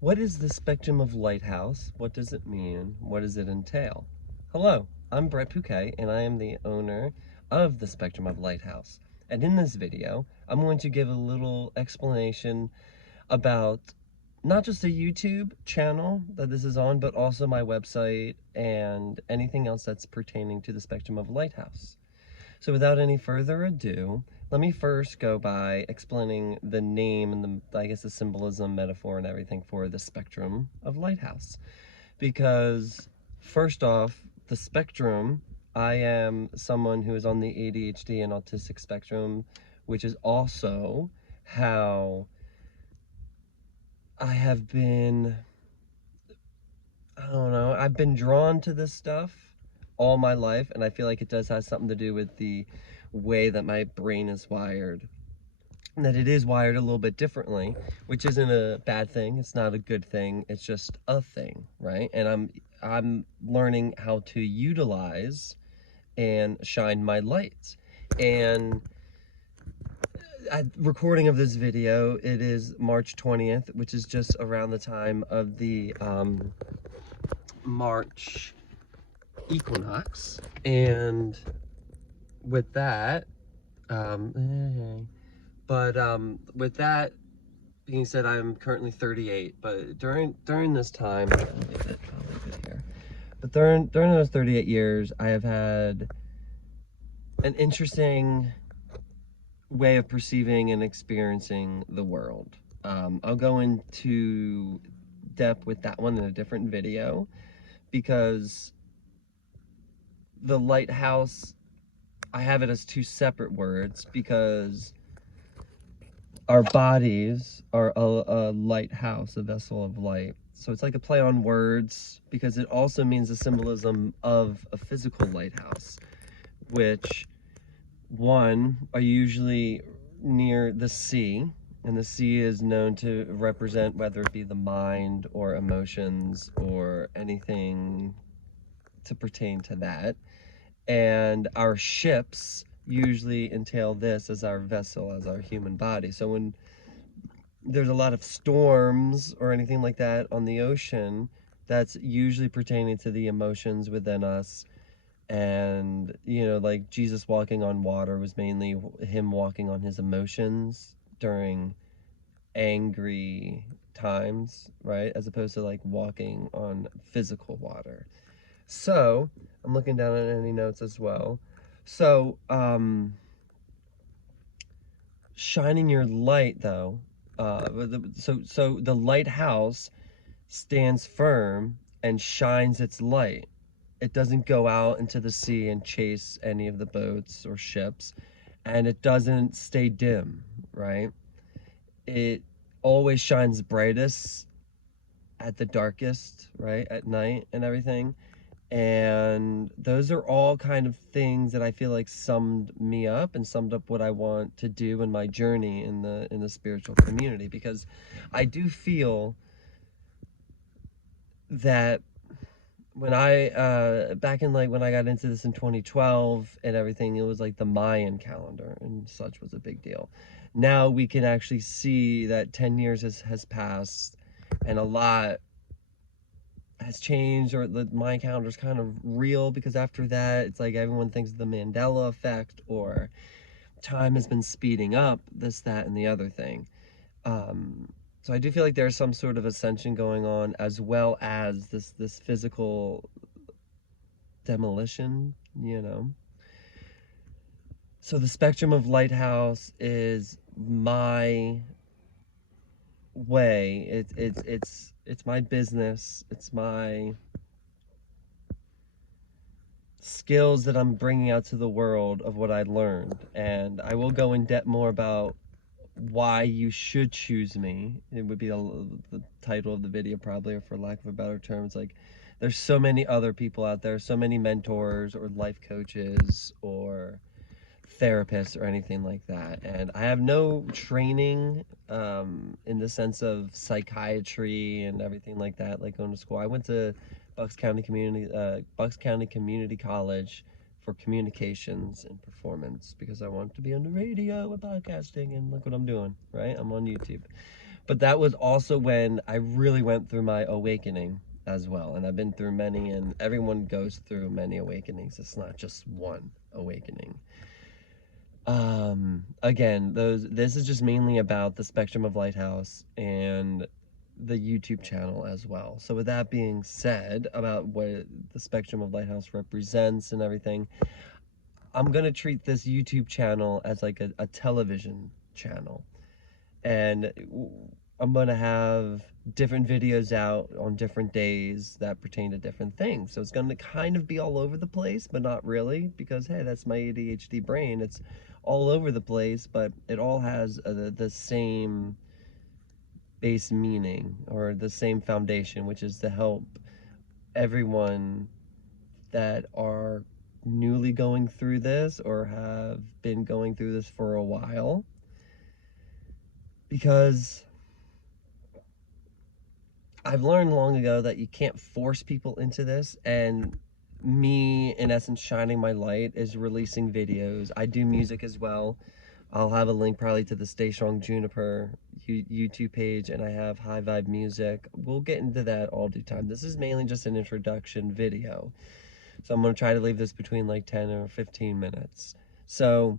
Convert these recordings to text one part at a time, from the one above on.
What is the spectrum of lighthouse? What does it mean? What does it entail? Hello, I'm Brett Bouquet, and I am the owner of the Spectrum of Lighthouse. And in this video, I'm going to give a little explanation about not just a YouTube channel that this is on, but also my website and anything else that's pertaining to the Spectrum of Lighthouse. So without any further ado, let me first go by explaining the name and I guess the symbolism, metaphor, and everything for the spectrum of lighthouse. Because first off, the spectrum, I am someone who is on the ADHD and autistic spectrum, which is also how I have been, I don't know, I've been drawn to this stuff all my life, and I feel like it does have something to do with the way that my brain is wired. And that it is wired a little bit differently, which isn't a bad thing. It's not a good thing. It's just a thing, right? And I'm learning how to utilize and shine my lights. And at recording of this video, it is March 20th, which is just around the time of the March equinox. And with that, with that being said, I'm currently 38, but during this time, but during those 38 years, I have had an interesting way of perceiving and experiencing the world. I'll go into depth with that one in a different video, because the lighthouse, I have it as two separate words, because our bodies are a lighthouse, a vessel of light. So it's like a play on words, because it also means the symbolism of a physical lighthouse, which are usually near the sea, and the sea is known to represent whether it be the mind or emotions or anything to pertain to that. And our ships usually entail this as our vessel, as our human body. So when there's a lot of storms or anything like that on the ocean, that's usually pertaining to the emotions within us. And like Jesus walking on water was mainly him walking on his emotions during angry times, right, as opposed to like walking on physical water. So I'm looking down at any notes as well. So shining your light, though, so the lighthouse stands firm and shines its light. It doesn't go out into the sea and chase any of the boats or ships, and it doesn't stay dim, right? It always shines brightest at the darkest, right, at night and everything. And those are all kind of things that I feel like summed me up and summed up what I want to do in my journey in the spiritual community, because I do feel that when I back in like when I got into this in 2012 and everything, it was like the Mayan calendar and such was a big deal. Now we can actually see that 10 years has passed, and a lot has changed, or the Mayan calendar is kind of real, because after that it's like everyone thinks the Mandela effect, or time has been speeding up, this, that, and the other thing. So I do feel like there's some sort of ascension going on, as well as this physical demolition, So the spectrum of lighthouse is my way. It's my business. It's my skills that I'm bringing out to the world of what I learned. And I will go in depth more about why you should choose me. It would be the title of the video, probably, or for lack of a better term. It's like there's so many other people out there, so many mentors or life coaches or therapists or anything like that. And I have no training in the sense of psychiatry and everything like that, like going to school. I went to Bucks County Community College for communications and performance, because I wanted to be on the radio and podcasting, and look what I'm doing, right? I'm on YouTube. But that was also when I really went through my awakening as well. And I've been through many, and everyone goes through many awakenings. It's not just one awakening. Again, this is just mainly about the Spectrum of Lighthouse and the YouTube channel as well. So with that being said, about what the Spectrum of Lighthouse represents and everything, I'm gonna treat this YouTube channel as like a television channel. And I'm gonna have different videos out on different days that pertain to different things. So it's gonna kind of be all over the place, but not really, because hey, that's my ADHD brain. It's all over the place, but it all has the same base meaning or the same foundation, which is to help everyone that are newly going through this or have been going through this for a while. Because I've learned long ago that you can't force people into this, and me, in essence, shining my light is releasing videos. I do music as well. I'll have a link probably to the Stay Strong Juniper YouTube page, and I have High Vibe Music. We'll get into that all due time. This is mainly just an introduction video. So I'm going to try to leave this between like 10 or 15 minutes. So,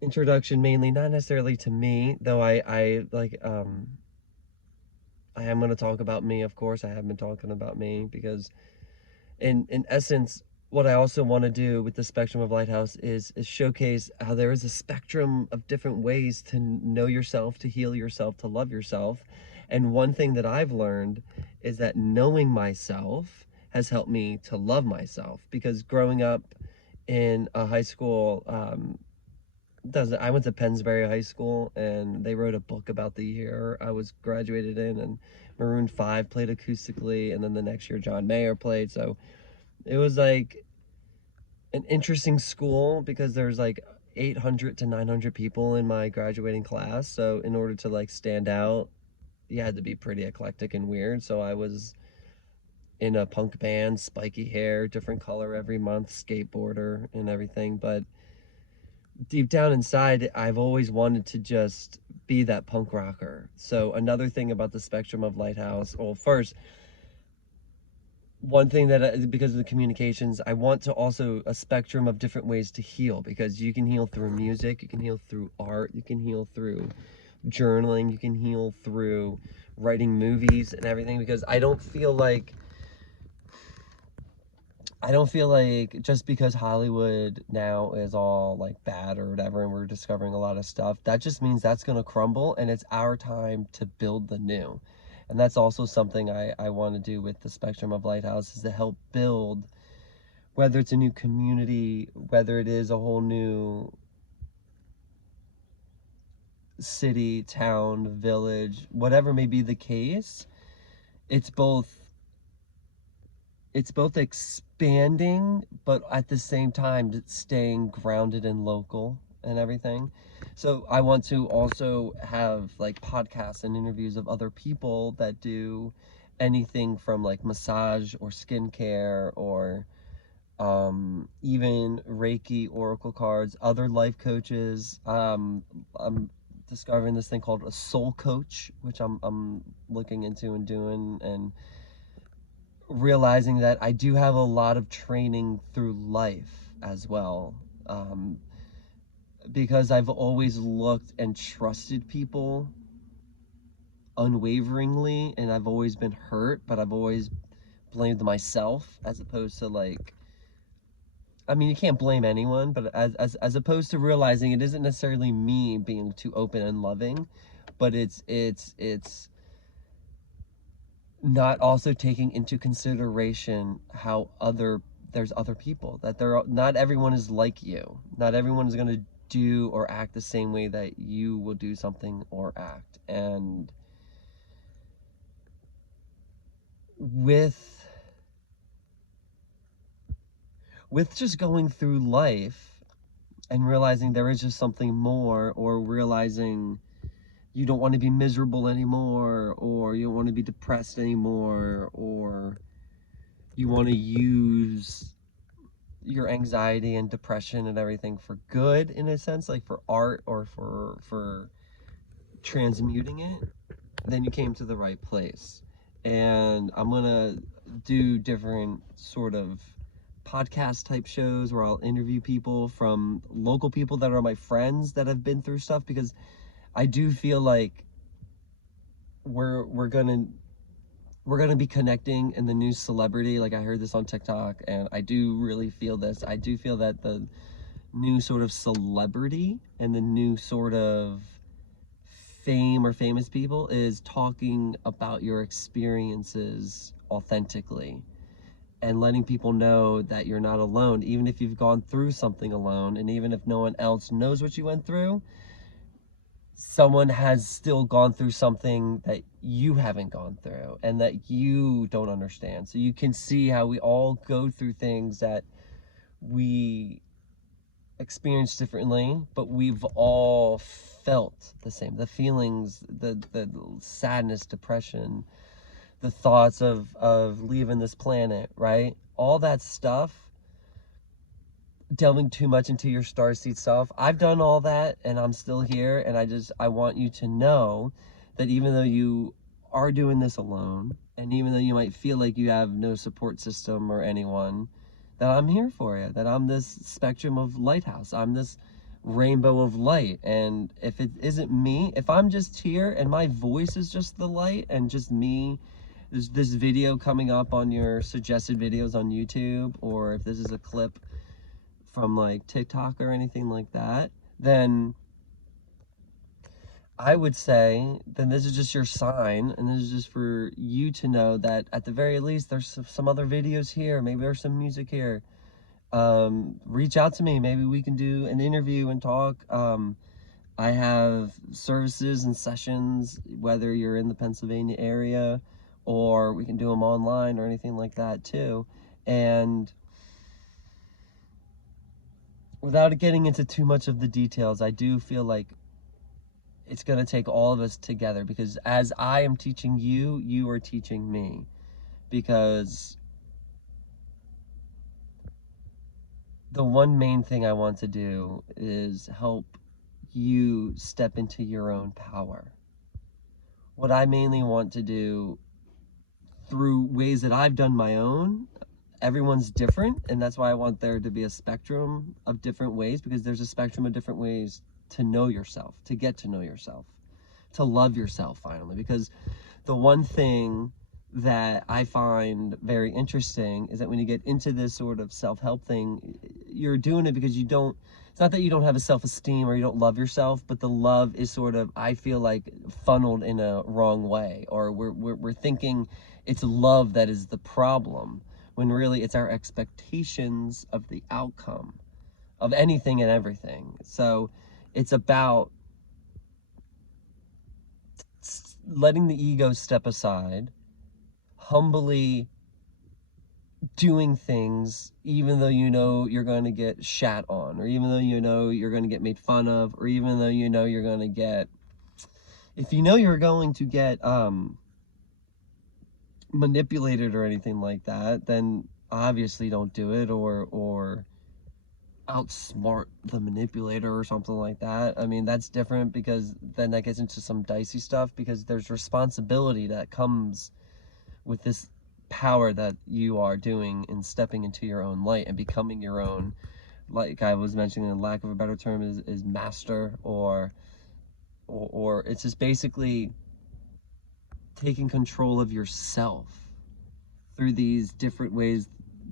introduction mainly, not necessarily to me, though I am going to talk about me, of course. I have been talking about me because in essence, what I also want to do with the Spectrum of Lighthouse is showcase how there is a spectrum of different ways to know yourself, to heal yourself, to love yourself. And one thing that I've learned is that knowing myself has helped me to love myself, because growing up in a high school, I went to Pennsbury High School, and they wrote a book about the year I was graduated in, and Maroon 5 played acoustically, and then the next year John Mayer played. So it was like an interesting school because there's like 800 to 900 people in my graduating class. So in order to like stand out, you had to be pretty eclectic and weird. So I was in a punk band, spiky hair, different color every month, skateboarder and everything. But deep down inside, I've always wanted to just be that punk rocker. So another thing about the Spectrum of Lighthouse, well, first, one thing that, because of the communications, I want to also a spectrum of different ways to heal, because you can heal through music, you can heal through art, you can heal through journaling, you can heal through writing movies and everything, because I don't feel like just because Hollywood now is all like bad or whatever, and we're discovering a lot of stuff, that just means that's going to crumble, and it's our time to build the new. And that's also something I want to do with the Spectrum of Lighthouse, is to help build, whether it's a new community, whether it is a whole new city, town, village, whatever may be the case. It's both expanding, but at the same time staying grounded and local and everything. So I want to also have like podcasts and interviews of other people that do anything from like massage or skincare or even Reiki, oracle cards, other life coaches. I'm discovering this thing called a soul coach, which I'm looking into and doing, and realizing that I do have a lot of training through life as well, because I've always looked and trusted people unwaveringly, and I've always been hurt, but I've always blamed myself, as opposed to like, I mean, you can't blame anyone, but as opposed to realizing it isn't necessarily me being too open and loving, but it's not also taking into consideration how there's other people, that not everyone is like you. Not everyone is going to do or act the same way that you will do something or act. And with just going through life and realizing there is just something more, or realizing you don't want to be miserable anymore, or you don't want to be depressed anymore, or you want to use your anxiety and depression and everything for good, in a sense, like for art or for transmuting it, then you came to the right place. And I'm gonna do different sort of podcast type shows where I'll interview people, from local people that are my friends that have been through stuff, because I do feel like we're gonna be connecting in the new celebrity. Like, I heard this on TikTok, and I do really feel this. I do feel that the new sort of celebrity and the new sort of fame or famous people is talking about your experiences authentically and letting people know that you're not alone, even if you've gone through something alone, and even if no one else knows what you went through, someone has still gone through something that you haven't gone through and that you don't understand. So you can see how we all go through things that we experience differently, but we've all felt the same. The feelings, the sadness, depression, the thoughts of leaving this planet, right? All that stuff, delving too much into your starseed self. I've done all that and I'm still here, and I want you to know that even though you are doing this alone, and even though you might feel like you have no support system or anyone, that I'm here for you, that I'm this spectrum of lighthouse. I'm this rainbow of light. And if it isn't me, if I'm just here and my voice is just the light and just me, there's this video coming up on your suggested videos on YouTube, or if this is a clip from like TikTok or anything like that, then I would say then this is just your sign, and this is just for you to know that at the very least there's some other videos here, maybe there's some music here. Reach out to me, maybe we can do an interview and talk. I have services and sessions, whether you're in the Pennsylvania area, or we can do them online or anything like that too. And without getting into too much of the details, I do feel like it's going to take all of us together, because as I am teaching you, you are teaching me. Because the one main thing I want to do is help you step into your own power. What I mainly want to do through ways that I've done my own, everyone's different, and that's why I want there to be a spectrum of different ways, because there's a spectrum of different ways to know yourself, to get to know yourself, to love yourself finally. Because the one thing that I find very interesting is that when you get into this sort of self-help thing, you're doing it because it's not that you don't have a self-esteem or you don't love yourself, but the love is sort of, I feel like, funneled in a wrong way, or we're thinking it's love that is the problem, when really it's our expectations of the outcome of anything and everything. So it's about letting the ego step aside, humbly doing things even though you know you're going to get shat on, or even though you know you're going to get made fun of, or even though you know you're going to get, if you know you're going to get manipulated or anything like that, then obviously don't do it, or outsmart the manipulator or something like that. I mean, that's different, because then that gets into some dicey stuff, because there's responsibility that comes with this power that you are doing in stepping into your own light and becoming your own, like I was mentioning, in lack of a better term, is master, or it's just basically taking control of yourself through these different ways: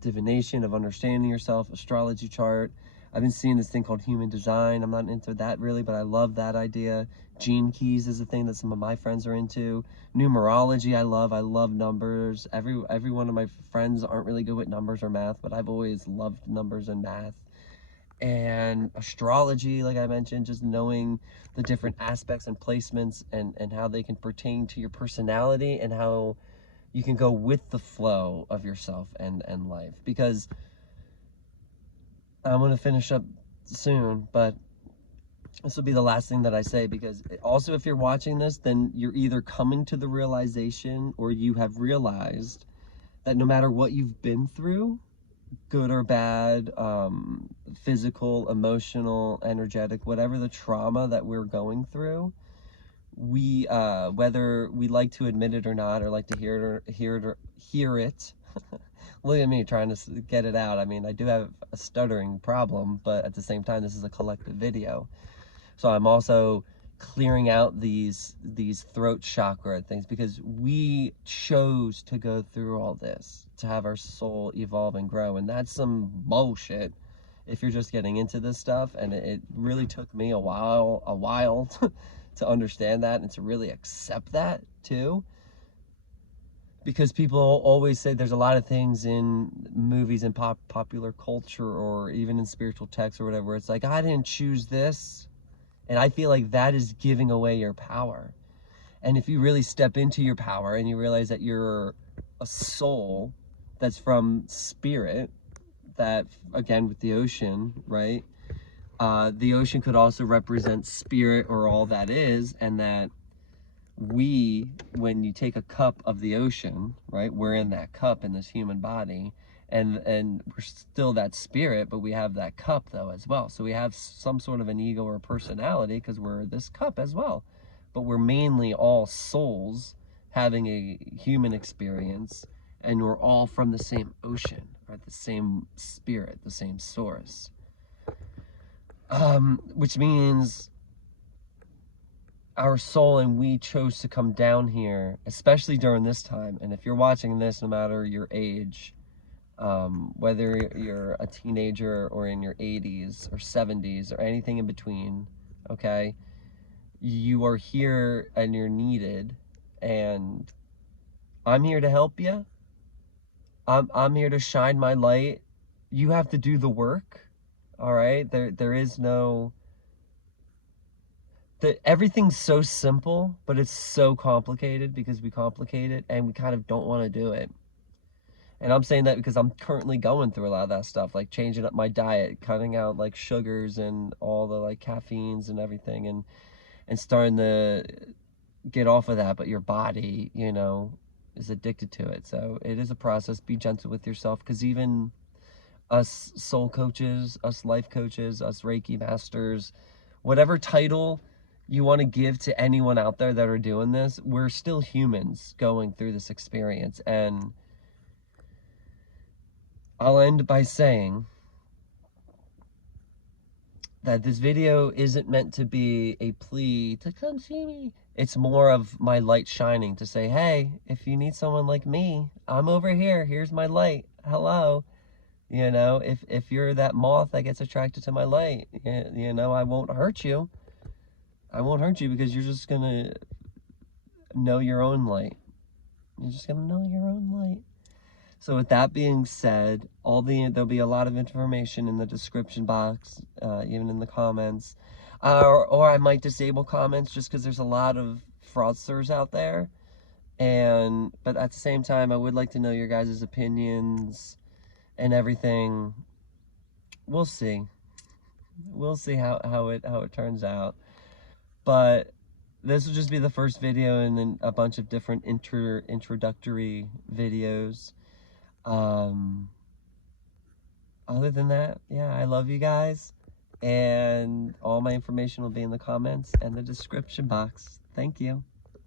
divination, of understanding yourself, astrology chart. I've been seeing this thing called human design. I'm not into that really, but I love that idea. Gene keys is a thing that some of my friends are into. Numerology, I love numbers. Every one of my friends aren't really good with numbers or math, but I've always loved numbers and math. And astrology, like I mentioned, just knowing the different aspects and placements, and how they can pertain to your personality, and how you can go with the flow of yourself and life. Because I'm going to finish up soon, but this will be the last thing that I say, because also, if you're watching this, then you're either coming to the realization, or you have realized that no matter what you've been through, good or bad, physical, emotional, energetic, whatever the trauma that we're going through, we whether we like to admit it or not, or like to hear it. Look at me trying to get it out. I mean, I do have a stuttering problem, but at the same time, this is a collective video. So I'm also clearing out these throat chakra things, because we chose to go through all this to have our soul evolve and grow, and that's some bullshit if you're just getting into this stuff. And it really took me a while to understand that and to really accept that too, because people always say there's a lot of things in movies and popular culture, or even in spiritual texts or whatever, it's like, I didn't choose this. And I feel like that is giving away your power. And if you really step into your power and you realize that you're a soul that's from spirit, that, again, with the ocean, right? The ocean could also represent spirit, or all that is, and that when you take a cup of the ocean, right, we're in that cup in this human body, and we're still that spirit, but we have that cup though as well. So we have some sort of an ego or personality, because we're this cup as well, but we're mainly all souls having a human experience, and we're all from the same ocean, right? The same spirit, the same source. Which means our soul and we chose to come down here, especially during this time. And if you're watching this, no matter your age, whether you're a teenager or in your 80s or 70s or anything in between, okay, you are here and you're needed, and I'm here to help you. I'm here to shine my light. You have to do the work. All right, there is no, everything's so simple, but it's so complicated because we complicate it and we kind of don't want to do it. And I'm saying that because I'm currently going through a lot of that stuff, like changing up my diet, cutting out like sugars and all the like caffeines and everything, and starting to get off of that. But your body, you know, is addicted to it. So it is a process. Be gentle with yourself, because even us soul coaches, us life coaches, us Reiki masters, whatever title you want to give to anyone out there that are doing this, we're still humans going through this experience. And I'll end by saying that this video isn't meant to be a plea to come see me. It's more of my light shining to say, hey, if you need someone like me, I'm over here. Here's my light. Hello. You know, if you're that moth that gets attracted to my light, you know, I won't hurt you. I won't hurt you, because you're just going to know your own light. You're just going to know your own light. So with that being said, there'll be a lot of information in the description box, even in the comments. Or I might disable comments, just because there's a lot of fraudsters out there. But at the same time, I would like to know your guys' opinions and everything. We'll see. We'll see how it turns out. But this will just be the first video, and then a bunch of different introductory videos. Other than that, yeah, I love you guys, and all my information will be in the comments and the description box. Thank you.